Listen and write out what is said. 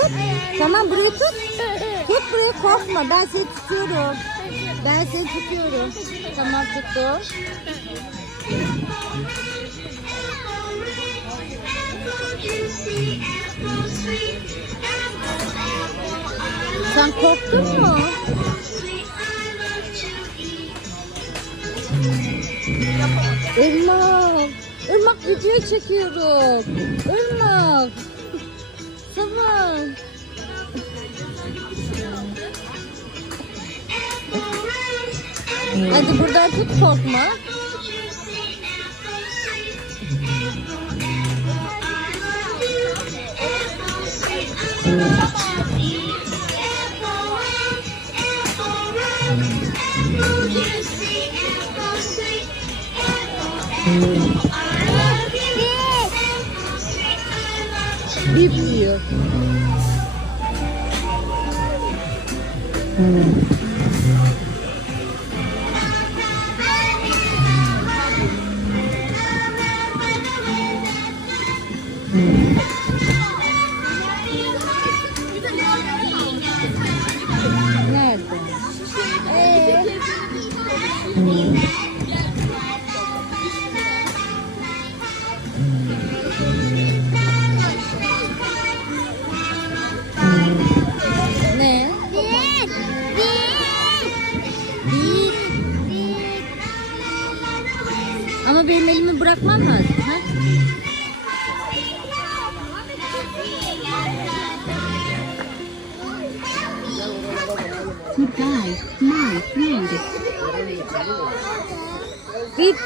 tut. Tamam burayı tut. Tut burayı korkma. Ben seni tutuyorum. Ben seni tutuyorum. Tamam tuttum. Sen korktun mu? Irmak. Irmak video çekiyorum. Irmak. Hadi buradan tut korkma. Bip diyor. Nerede? Ee? Ne? Değil. Ama benim elimi bırakman lazım. Ha? Goodbye, my friend. Bip